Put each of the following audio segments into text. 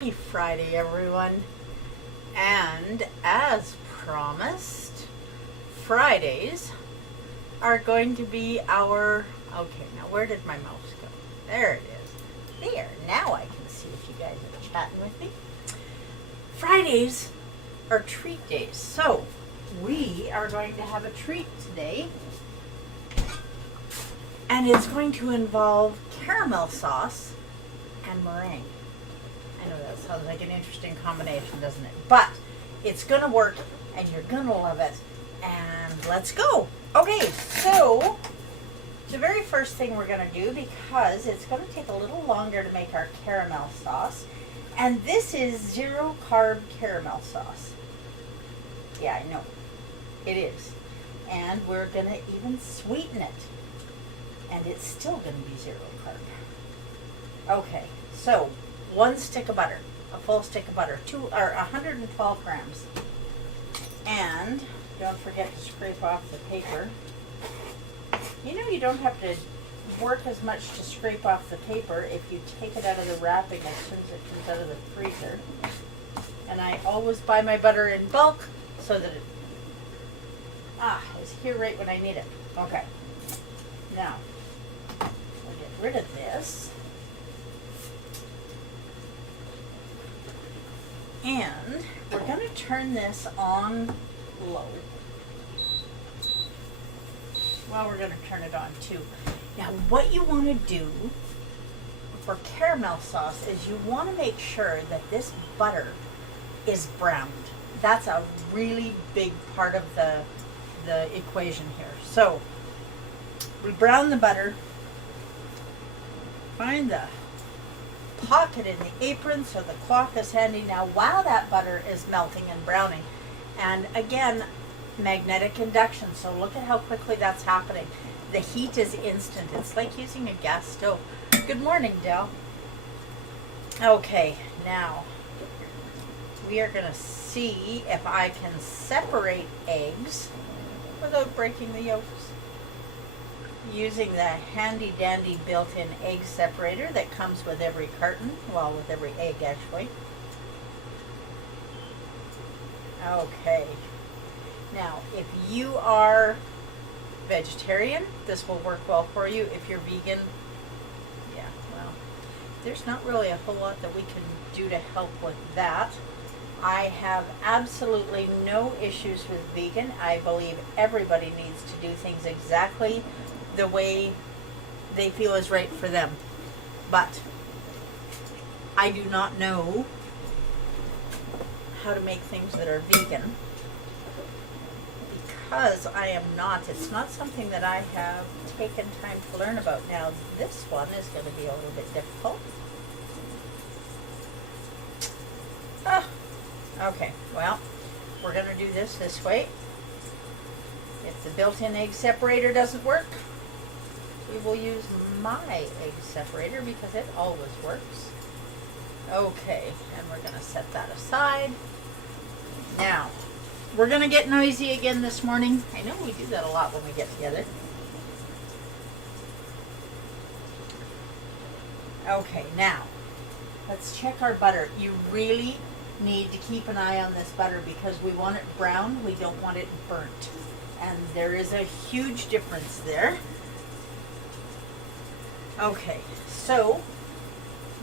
Happy Friday, everyone. And as promised, Fridays are going to be our... Okay, now where did my mouse go? There it is. There, now I can see if you guys are chatting with me. Fridays are treat days. So, we are going to have a treat today. And it's going to involve caramel sauce and meringue. I know that sounds like an interesting combination, doesn't it? But it's going to work and you're going to love it. And let's go. Okay, so the very first thing we're going to do, because it's going to take a little longer to make our caramel sauce, and this is 0 carb caramel sauce. Yeah, I know. It is. And we're going to even sweeten it. And it's still going to be 0 carb. Okay, so 1 stick of butter, a full stick of butter, 112 grams. And don't forget to scrape off the paper. You know, you don't have to work as much to scrape off the paper if you take it out of the wrapping as soon as it comes out of the freezer. And I always buy my butter in bulk so that it's here right when I need it. Okay, now we'll get rid of this. And we're going to turn this on low. Well, we're going to turn it on too. Now, what you want to do for caramel sauce is you want to make sure that this butter is browned. That's a really big part of the equation here. So, we brown the butter. Find the pocket in the apron so the cloth is handy. Now while that butter is melting and browning, and again, magnetic induction, so look at how quickly that's happening. The heat is instant. It's like using a gas stove. Good morning, Dell. Okay, now we are going to see if I can separate eggs without breaking the yolks, using the handy dandy built-in egg separator that comes with every carton, well, with every egg actually. Okay, now if you are vegetarian, this will work well for you. If you're vegan, yeah, well, there's not really a whole lot that we can do to help with that. I have absolutely no issues with vegan. I believe everybody needs to do things exactly the way they feel is right for them. But I do not know how to make things that are vegan because I am not. It's not something that I have taken time to learn about. Now this one is going to be a little bit difficult. Okay, well, we're going to do this way. If the built-in egg separator doesn't work, we will use my egg separator because it always works. Okay, and we're going to set that aside. Now, we're going to get noisy again this morning. I know we do that a lot when we get together. Okay, now, let's check our butter. You really need to keep an eye on this butter because we want it brown, we don't want it burnt. And there is a huge difference there. Okay, so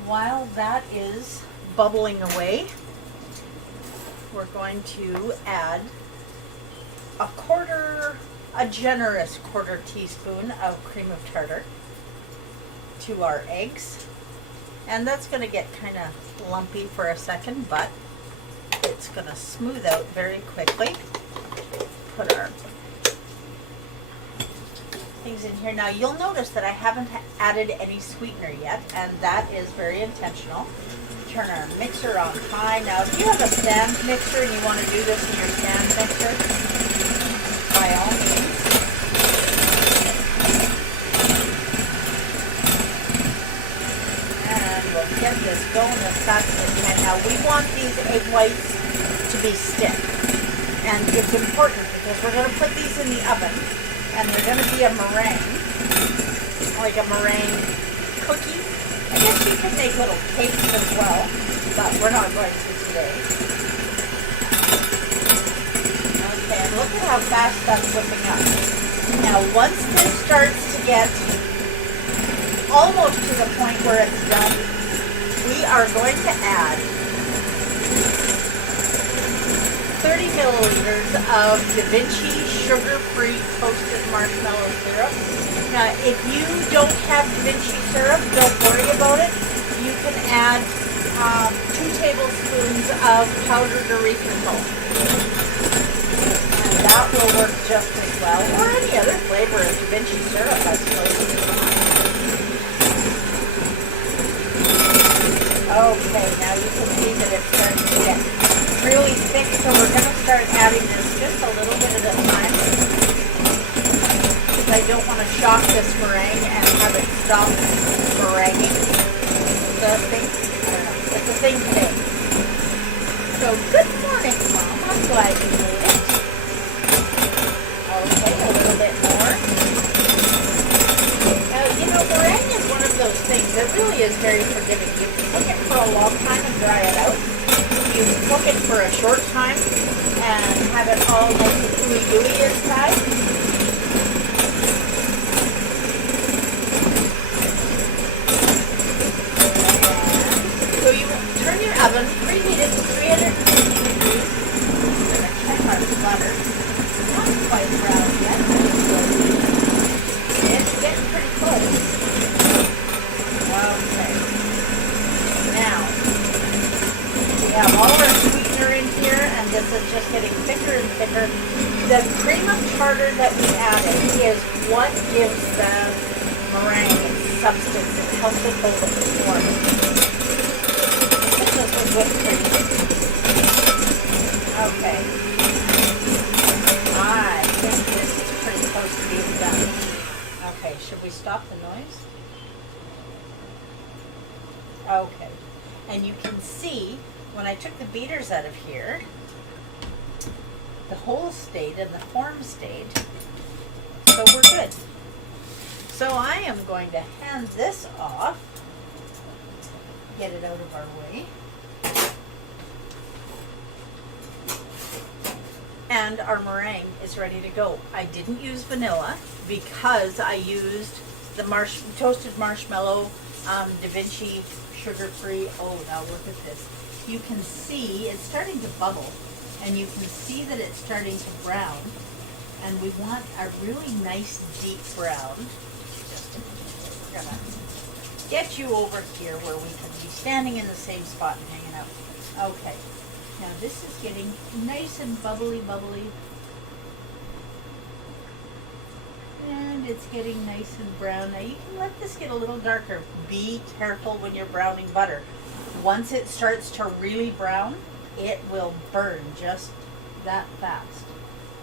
while that is bubbling away, we're going to add a generous quarter teaspoon of cream of tartar to our eggs. And that's going to get kind of lumpy for a second, but it's going to smooth out very quickly. Put our things in here. Now you'll notice that I haven't added any sweetener yet, and that is very intentional. Turn our mixer on high. Now if you have a stand mixer and you want to do this in your stand mixer, by all means. And we'll get this going as fast as we can. Now we want these egg whites to be stiff, and it's important because we're going to put these in the oven. And they're going to be a meringue, like a meringue cookie. I guess you could make little cakes as well. but we're not going to today. Okay, and look at how fast that's whipping up. Now, once this starts to get almost to the point where it's done, we are going to add 30 milliliters of Da Vinci sugar-free toasted marshmallow syrup. Now, if you don't have Da Vinci syrup, don't worry about it. You can add 2 tablespoons of powdered erythritol. And that will work just as well. Or any other flavor of Da Vinci syrup, I suppose. Okay, now you can see that it's starting to get really thick, so we're going to start adding this just a little bit at a time. Because I don't want to shock this meringue and have it stop meringuing. The thing, I don't know, it's a thing today. So, good morning, Mom. I'm glad you made it. Okay, a little bit more. Now, you know, meringue is one of those things that really is very forgiving. You can cook it for a long time and dry it out. You can cook it for a short time and have it all nice and gooey inside. So you turn your oven, preheat it to 350 degrees. I'm going to check our butter. Not quite brown yet. It's getting pretty close. Okay. Now, we have all our sweetener in here, and this is just getting thicker and thicker. The cream of tartar that we added is what gives the meringue its substance. It helps it hold its form. This is with whipped cream. Okay. I think this is pretty close to being done. Okay, should we stop the noise? Okay, and you can see when I took the beaters out of here, the hole stayed and the form stayed, so we're good. So I am going to hand this off, get it out of our way, and our meringue is ready to go. I didn't use vanilla because I used the toasted marshmallow Da Vinci sugar-free. Oh, now look at this. You can see it's starting to bubble, and you can see that it's starting to brown, and we want a really nice deep brown. Just a minute. We're gonna get you over here where we can be standing in the same spot and hanging out. Okay. Now this is getting nice and bubbly. And it's getting nice and brown. Now you can let this get a little darker. Be careful when you're browning butter. Once it starts to really brown, it will burn just that fast.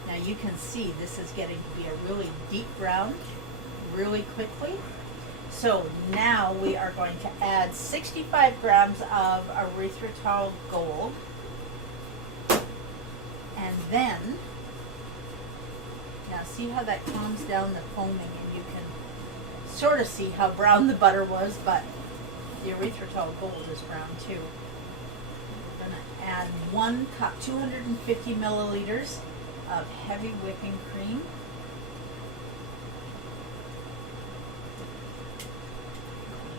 Now you can see this is getting to be a really deep brown really quickly. So now we are going to add 65 grams of erythritol gold. And then, now see how that calms down the foaming, and you can sort of see how brown the butter was, but the erythritol gold is brown too. We're going to add 1 cup, 250 milliliters of heavy whipping cream.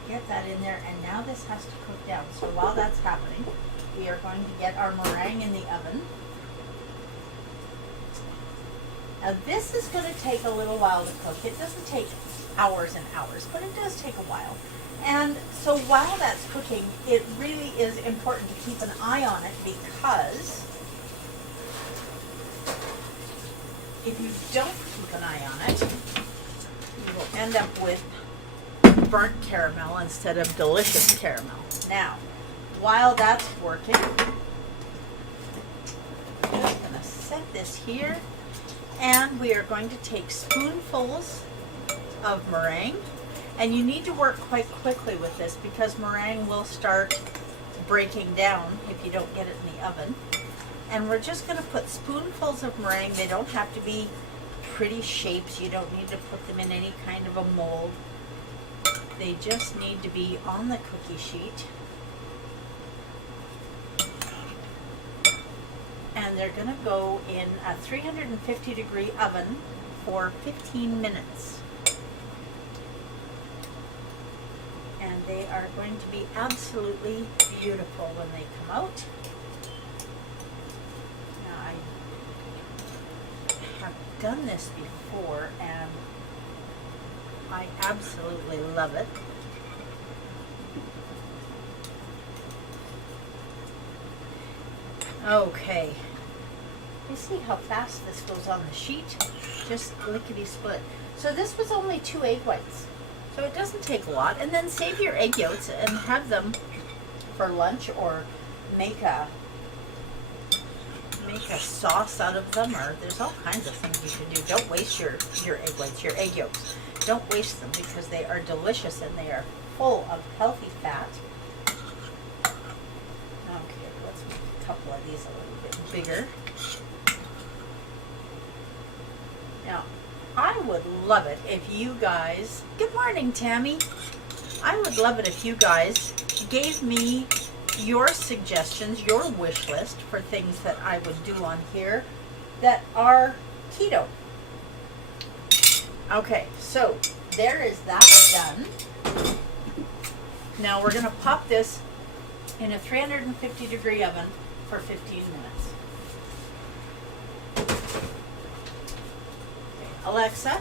Get that in there, and now this has to cook down. So while that's happening, we are going to get our meringue in the oven. Now this is going to take a little while to cook. It doesn't take hours and hours, but it does take a while. And so while that's cooking, it really is important to keep an eye on it, because if you don't keep an eye on it, you will end up with burnt caramel instead of delicious caramel. Now, while that's working, I'm just going to set this here. And we are going to take spoonfuls of meringue, and you need to work quite quickly with this because meringue will start breaking down if you don't get it in the oven. And we're just going to put spoonfuls of meringue. They don't have to be pretty shapes. You don't need to put them in any kind of a mold. They just need to be on the cookie sheet. and they're going to go in a 350 degree oven for 15 minutes. And they are going to be absolutely beautiful when they come out. Now, I have done this before and I absolutely love it. Okay. You see how fast this goes on the sheet? Just lickety split. So this was only 2 egg whites. So it doesn't take a lot. And then save your egg yolks and have them for lunch, or make a sauce out of them, or there's all kinds of things you can do. Don't waste your egg whites, your egg yolks. Don't waste them because they are delicious and they are full of healthy fat. Okay, let's make a couple of these a little bit bigger. Now, I would love it if you guys, good morning, Tammy. I would love it if you guys gave me your suggestions, your wish list for things that I would do on here that are keto. Okay, so there is that done. Now we're going to pop this in a 350 degree oven for 15 minutes. Alexa,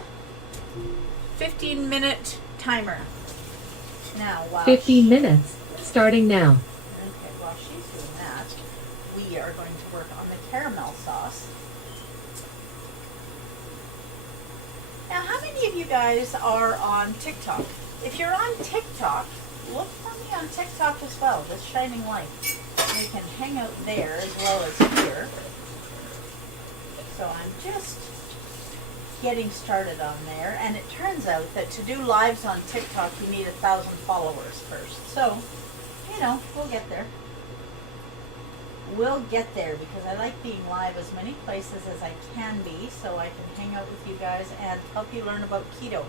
15-minute timer. Now, 15 minutes, starting now. Okay, while she's doing that, we are going to work on the caramel sauce. Now, how many of you guys are on TikTok? If you're on TikTok, look for me on TikTok as well, this Shining Light. You can hang out there as well as here. So I'm just getting started on there, and it turns out that to do lives on TikTok you need 1,000 followers first. So, you know, we'll get there. We'll get there because I like being live as many places as I can be, so I can hang out with you guys and help you learn about keto.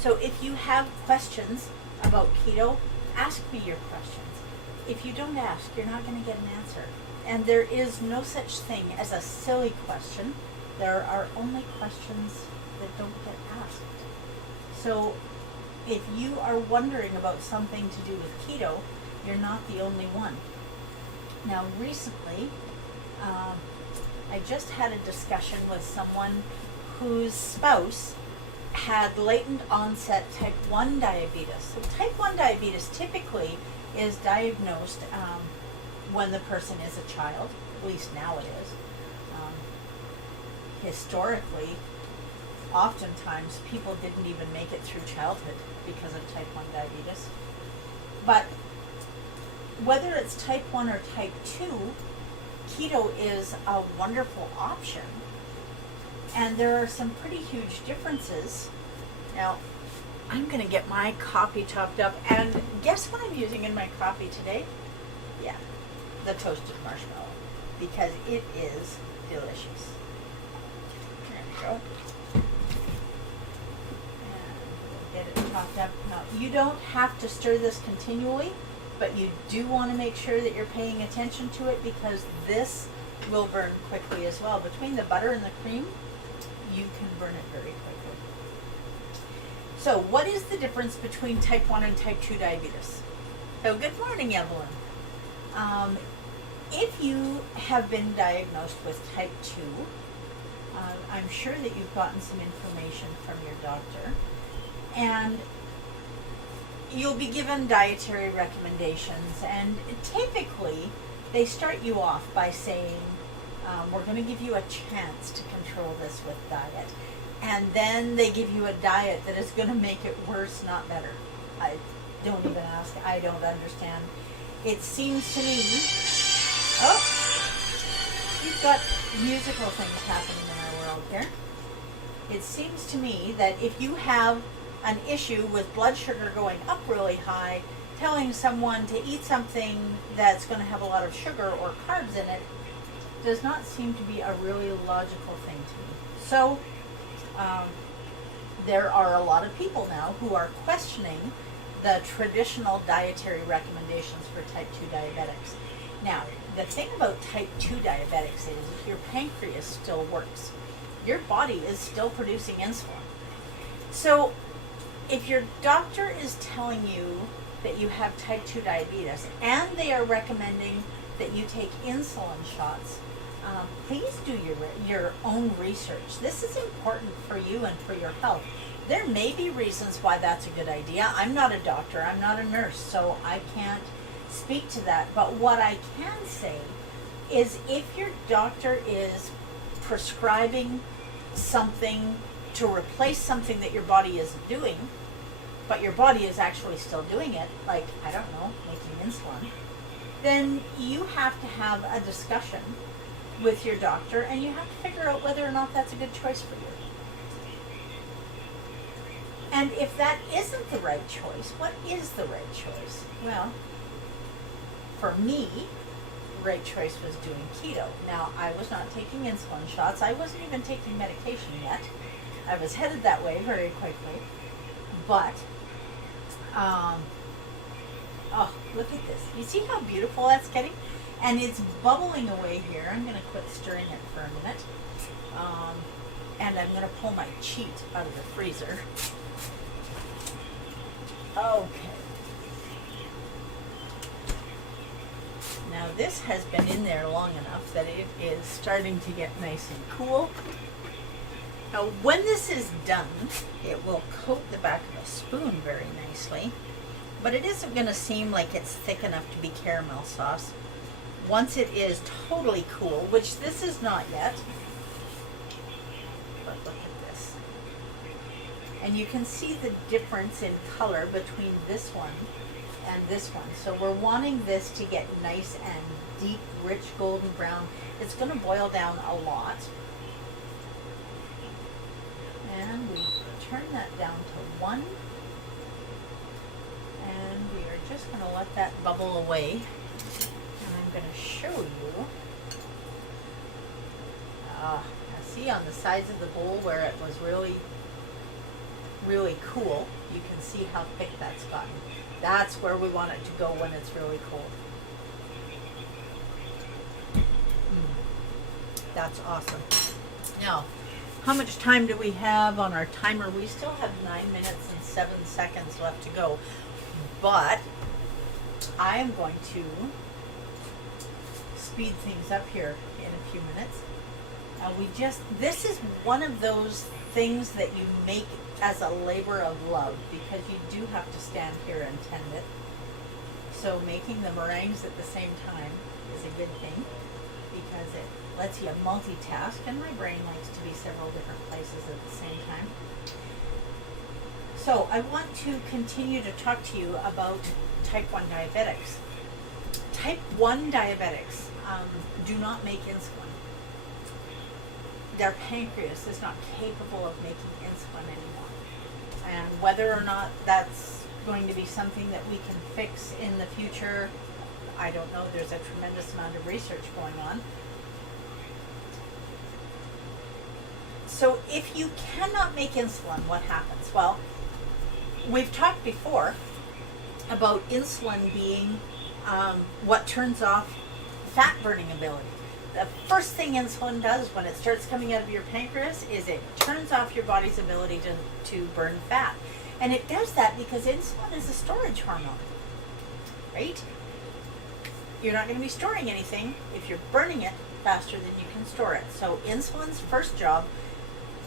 So if you have questions about keto, ask me your questions. If you don't ask, you're not going to get an answer. And there is no such thing as a silly question. There are only questions that don't get asked. So if you are wondering about something to do with keto, you're not the only one. Now recently, I just had a discussion with someone whose spouse had latent onset type 1 diabetes. So type 1 diabetes typically is diagnosed when the person is a child, at least now it is. Historically, oftentimes people didn't even make it through childhood because of type 1 diabetes. But whether it's type 1 or type 2, keto is a wonderful option. And there are some pretty huge differences. Now, I'm going to get my coffee topped up. And guess what I'm using in my coffee today? Yeah, the toasted marshmallow. Because it is delicious. There we go. And get it topped up. Now, you don't have to stir this continually, but you do want to make sure that you're paying attention to it because this will burn quickly as well. Between the butter and the cream, you can burn it very quickly. So what is the difference between type 1 and type 2 diabetes? So good morning, Evelyn. If you have been diagnosed with type 2, I'm sure that you've gotten some information from your doctor, and you'll be given dietary recommendations, and typically they start you off by saying, we're going to give you a chance to control this with diet. And then they give you a diet that is going to make it worse, not better. I don't even ask. I don't understand. It seems to me, oh, you've got musical things happening in our world here. It seems to me that if you have an issue with blood sugar going up really high, telling someone to eat something that's going to have a lot of sugar or carbs in it does not seem to be a really logical thing to me. So there are a lot of people now who are questioning the traditional dietary recommendations for type 2 diabetics. Now, the thing about type 2 diabetics is your pancreas still works. Your body is still producing insulin. So, if your doctor is telling you that you have type 2 diabetes and they are recommending that you take insulin shots, please do your own research. This is important for you and for your health. There may be reasons why that's a good idea. I'm not a doctor, I'm not a nurse, so I can't speak to that. But what I can say is if your doctor is prescribing something to replace something that your body isn't doing, but your body is actually still doing it, like, I don't know, making insulin, then you have to have a discussion with your doctor and you have to figure out whether or not that's a good choice for you. And if that isn't the right choice, what is the right choice? Well, for me, the right choice was doing keto. Now, I was not taking insulin shots. I wasn't even taking medication yet. I was headed that way very quickly. But, oh, look at this. You see how beautiful that's getting? And it's bubbling away here. I'm going to quit stirring it for a minute. And I'm going to pull my cheat out of the freezer. Okay. Now this has been in there long enough that it is starting to get nice and cool. Now when this is done, it will coat the back of a spoon very nicely, but it isn't going to seem like it's thick enough to be caramel sauce. Once it is totally cool, which this is not yet, but look at this. And you can see the difference in color between this one and this one. So we're wanting this to get nice and deep, rich golden brown. It's going to boil down a lot. And we turn that down to 1. And we are just going to let that bubble away. And I'm going to show you. Now see on the sides of the bowl where it was really cool, you can see how thick that's gotten. That's where we want it to go when it's really cold. That's awesome. Now, how much time do we have on our timer? We still have 9 minutes and 7 seconds left to go, but I am going to speed things up here in a few minutes. This is one of those things that you make as a labor of love because you do have to stand here and tend it. So making the meringues at the same time is a good thing because it lets you multitask, and my brain likes to be several different places at the same time. So I want to continue to talk to you about type 1 diabetics. Type 1 diabetics do not make insulin. Their pancreas is not capable of making insulin anymore. And whether or not that's going to be something that we can fix in the future, I don't know. There's a tremendous amount of research going on. So if you cannot make insulin, what happens? Well, we've talked before about insulin being what turns off fat burning ability. The first thing insulin does when it starts coming out of your pancreas is it turns off your body's ability to burn fat. And it does that because insulin is a storage hormone, right? You're not going to be storing anything if you're burning it faster than you can store it. So insulin's first job,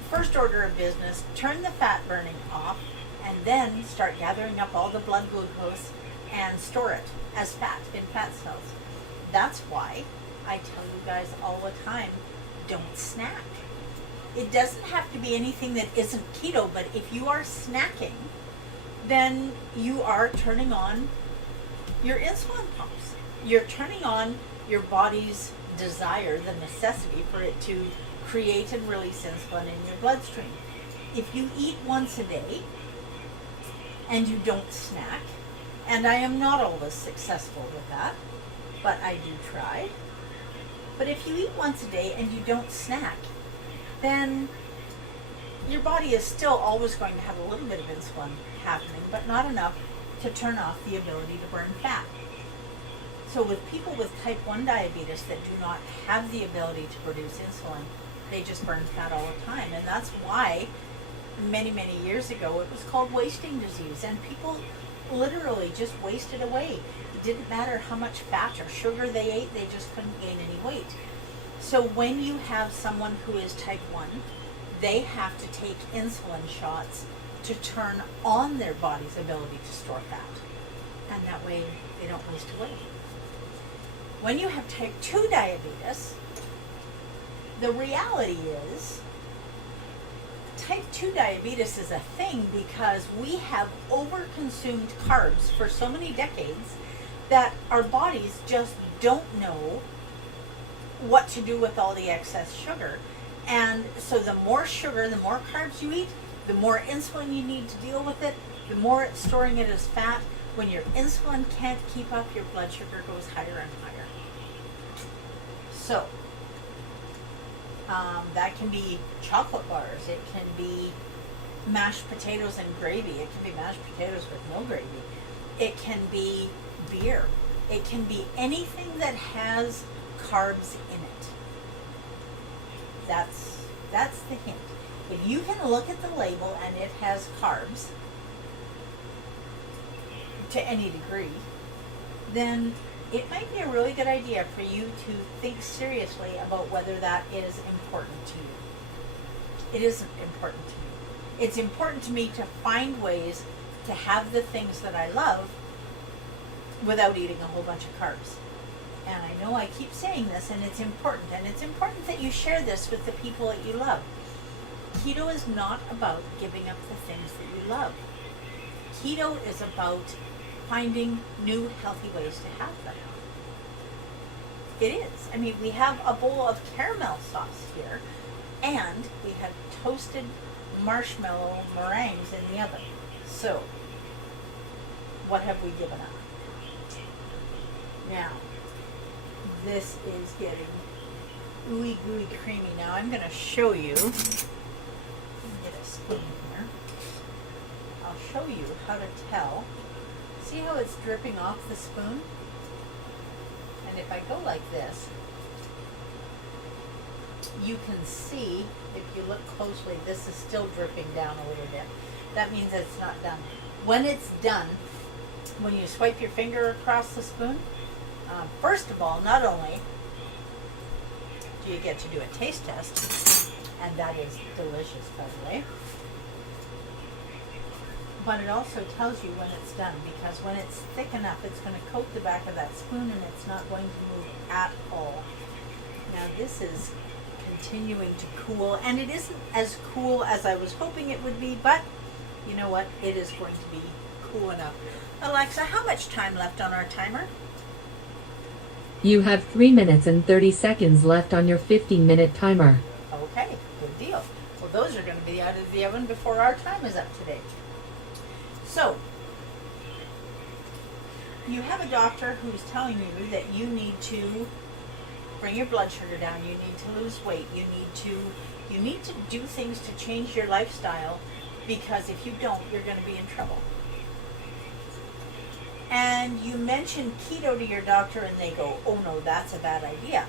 first order of business, turn the fat burning off and then start gathering up all the blood glucose and store it as fat in fat cells. That's why I tell you guys all the time, don't snack. It doesn't have to be anything that isn't keto, but if you are snacking, then you are turning on your insulin pumps. You're turning on your body's desire, the necessity for it to create and release insulin in your bloodstream. If you eat once a day and you don't snack, and I am not always successful with that, but I do try. But if you eat once a day and you don't snack, then your body is still always going to have a little bit of insulin happening, but not enough to turn off the ability to burn fat. So with people with type 1 diabetes that do not have the ability to produce insulin, they just burn fat all the time. And that's why many, many years ago it was called wasting disease. And people literally just wasted away. It didn't matter how much fat or sugar they ate, they just couldn't gain any weight. So when you have someone who is type 1, they have to take insulin shots to turn on their body's ability to store fat. And that way they don't waste away. When you have type 2 diabetes, the reality is type 2 diabetes is a thing because we have overconsumed carbs for so many decades that our bodies just don't know what to do with all the excess sugar. And so the more sugar, the more carbs you eat, the more insulin you need to deal with it, the more it's storing it as fat. When your insulin can't keep up, your blood sugar goes higher and higher. So, that can be chocolate bars, it can be mashed potatoes and gravy, it can be mashed potatoes with no gravy, it can be beer, it can be anything that has carbs in it. That's the hint. If you can look at the label and it has carbs to any degree, then it might be a really good idea for you to think seriously about whether that is important to you. It isn't important to you. It's important to me to find ways to have the things that I love without eating a whole bunch of carbs. And I know I keep saying this, and it's important. And it's important that you share this with the people that you love. Keto is not about giving up the things that you love. Keto is about finding new healthy ways to have them. It is. I mean, we have a bowl of caramel sauce here, and we have toasted marshmallow meringues in the oven. So, what have we given up? Now, this is getting ooey gooey creamy. Now I'm going to show you. Let me get a spoon here. I'll show you how to tell. See how it's dripping off the spoon? And if I go like this, you can see, if you look closely, this is still dripping down a little bit. That means it's not done. When it's done, when you swipe your finger across the spoon, first of all, not only do you get to do a taste test, and that is delicious, by the way, but it also tells you when it's done, because when it's thick enough, it's going to coat the back of that spoon and it's not going to move at all. Now this is continuing to cool, and it isn't as cool as I was hoping it would be, but you know what? It is going to be cool enough. Alexa, how much time left on our timer? You have 3 minutes and 30 seconds left on your 15-minute timer. Okay, good deal. Well, those are going to be out of the oven before our time is up today. So, you have a doctor who's telling you that you need to bring your blood sugar down, you need to lose weight, you need to do things to change your lifestyle, because if you don't, you're going to be in trouble. And you mention keto to your doctor and they go, oh no, that's a bad idea.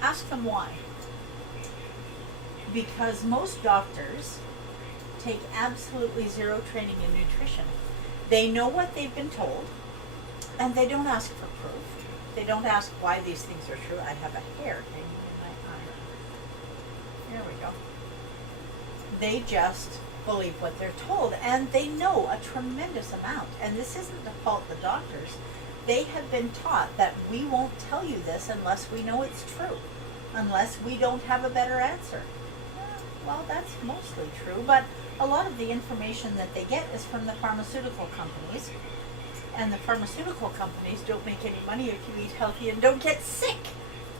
Ask them why. Because most doctors take absolutely zero training in nutrition. They know what they've been told, and they don't ask for proof. They don't ask why these things are true. I have a hair hanging in my eye. There we go. They just believe what they're told, and they know a tremendous amount. And this isn't to fault the doctors. They have been taught that we won't tell you this unless we know it's true, unless we don't have a better answer. Well, that's mostly true, but a lot of the information that they get is from the pharmaceutical companies, and the pharmaceutical companies don't make any money if you eat healthy and don't get sick.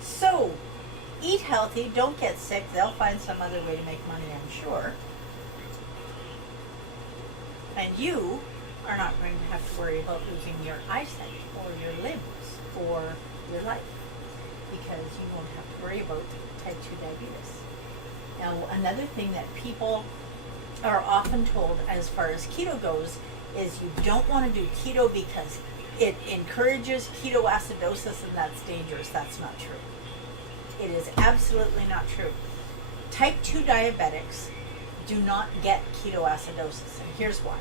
So, eat healthy, don't get sick. They'll find some other way to make money, I'm sure. And you are not going to have to worry about losing your eyesight or your limbs or your life, because you won't have to worry about type 2 diabetes. Now, another thing that people are often told as far as keto goes is you don't want to do keto because it encourages ketoacidosis, and that's dangerous. That's not true. It is absolutely not true. Type 2 diabetics do not get ketoacidosis, and here's why.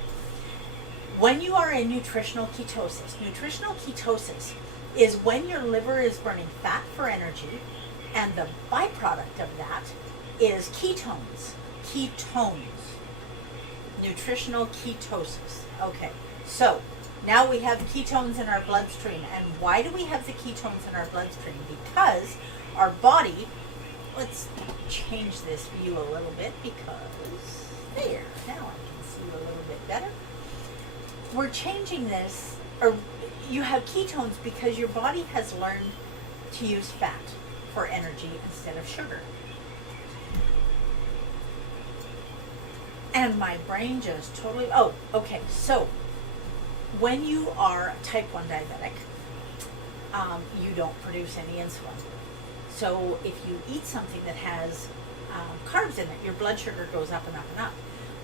When you are in nutritional ketosis is when your liver is burning fat for energy, and the byproduct of that is ketones. Nutritional ketosis. Okay, so now we have ketones in our bloodstream. And why do we have the ketones in our bloodstream? Because our body, let's change this view a little bit, because there, now I can see you a little bit better. We're changing this, or you have ketones because your body has learned to use fat for energy instead of sugar. And my brain just totally, oh, okay, so when you are type 1 diabetic, you don't produce any insulin. So if you eat something that has carbs in it, your blood sugar goes up and up and up.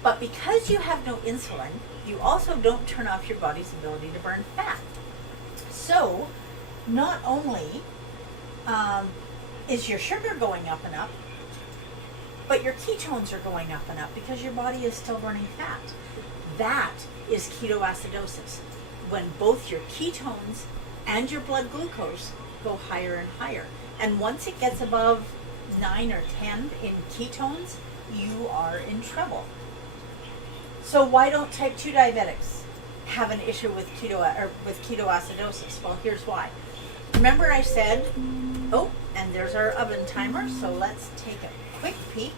But because you have no insulin, you also don't turn off your body's ability to burn fat. So not only is your sugar going up and up, but your ketones are going up and up because your body is still burning fat. That is ketoacidosis, when both your ketones and your blood glucose go higher and higher. And once it gets above 9 or 10 in ketones, you are in trouble. So why don't type 2 diabetics have an issue with ketoacidosis? Well, here's why. Remember I said, oh, and there's our oven timer, so let's take a quick peek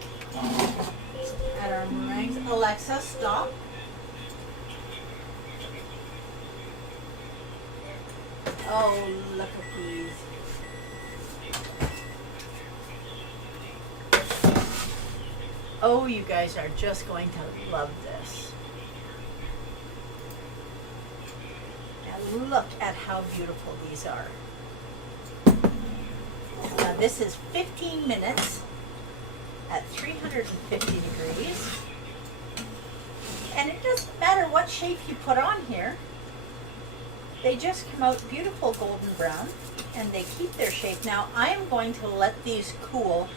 at our meringues. Alexa, stop. Oh, look at these. Oh, you guys are just going to love this. And look at how beautiful these are. Now this is 15 minutes at 350 degrees. And it doesn't matter what shape you put on here. They just come out beautiful golden brown, and they keep their shape. Now I am going to let these cool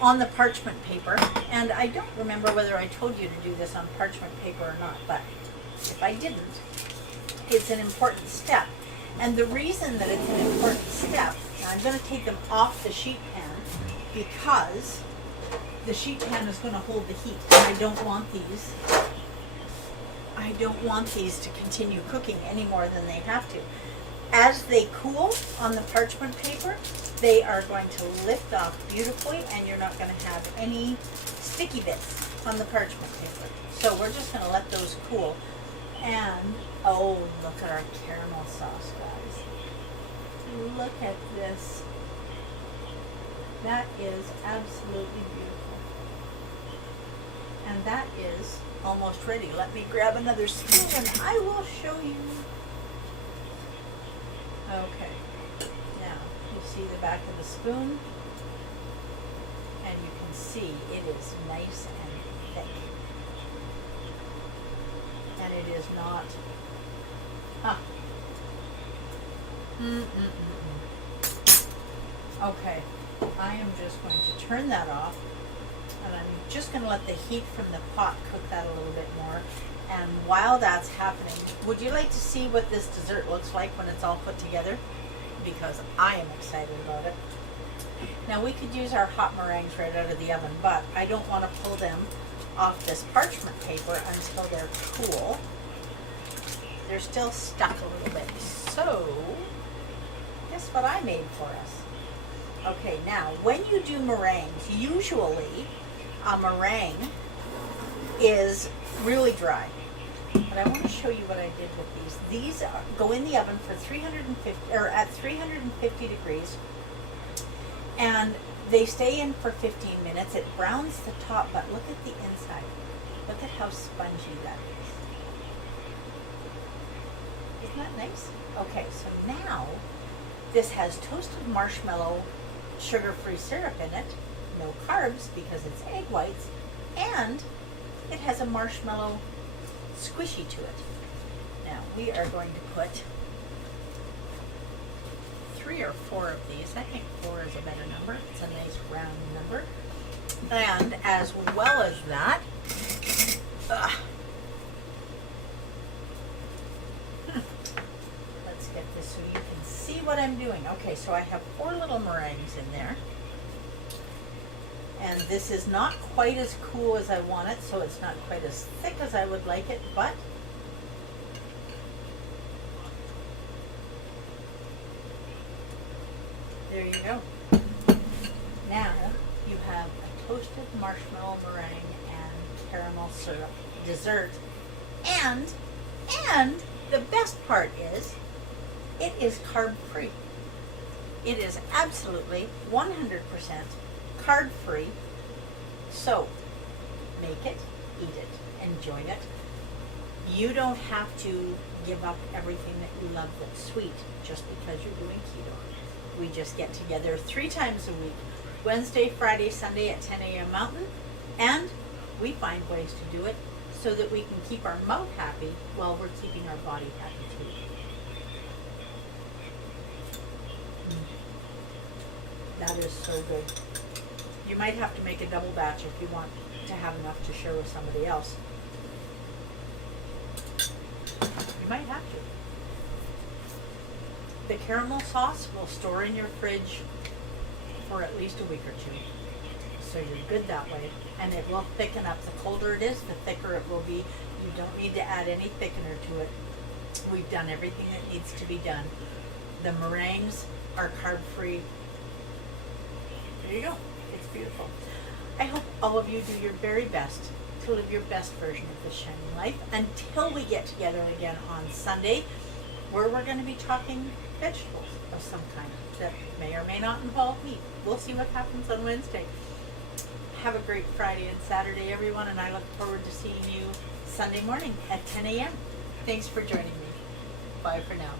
on the parchment paper, and I don't remember whether I told you to do this on parchment paper or not, but if I didn't, it's an important step. And the reason that it's an important step, now I'm going to take them off the sheet pan because the sheet pan is going to hold the heat, and I don't want these to continue cooking any more than they have to. As they cool on the parchment paper, they are going to lift off beautifully, and you're not going to have any sticky bits on the parchment paper. So we're just going to let those cool. And, oh, look at our caramel sauce, guys. Look at this. That is absolutely beautiful. And that is almost ready. Let me grab another spoon and I will show you. Okay. Now, you see the back of the spoon, and you can see it is nice and thick. And it is not, Okay, I am just going to turn that off, and I'm just going to let the heat from the pot cook that a little bit more. And while that's happening, would you like to see what this dessert looks like when it's all put together? Because I am excited about it. Now we could use our hot meringues right out of the oven, but I don't want to pull them off this parchment paper until they're cool. They're still stuck a little bit. So, guess what I made for us? Okay, now when you do meringues, usually a meringue is really dry. But I want to show you what I did with these. These go in the oven for 350 degrees, and they stay in for 15 minutes. It browns the top, but look at the inside. Look at how spongy that is. Isn't that nice? Okay, so now this has toasted marshmallow, sugar-free syrup in it, no carbs because it's egg whites, and it has a marshmallow squishy to it. Now we are going to put 3 or 4 of these. I think 4 is a better number. It's a nice round number. And as well as that, let's get this so you can see what I'm doing. Okay, so I have 4 little meringues in there. And this is not quite as cool as I want it, so it's not quite as thick as I would like it, but there you go. Now you have a toasted marshmallow meringue and caramel syrup dessert. And the best part is, it is carb free. It is absolutely 100% carb free. So make it, eat it, enjoy it. You don't have to give up everything that you love that's sweet just because you're doing keto. We just get together 3 times a week, Wednesday, Friday, Sunday at 10 a.m. Mountain, and we find ways to do it so that we can keep our mouth happy while we're keeping our body happy too. That is so good. You might have to make a double batch if you want to have enough to share with somebody else. You might have to. The caramel sauce will store in your fridge for at least a week or 2. So you're good that way. And it will thicken up. The colder it is, the thicker it will be. You don't need to add any thickener to it. We've done everything that needs to be done. The meringues are carb-free. There you go. It's beautiful. I hope all of you do your very best to live your best version of this shining life until we get together again on Sunday, where we're going to be talking vegetables of some kind that may or may not involve meat. We'll see what happens on Wednesday. Have a great Friday and Saturday, everyone, and I look forward to seeing you Sunday morning at 10 a.m. Thanks for joining me. Bye for now.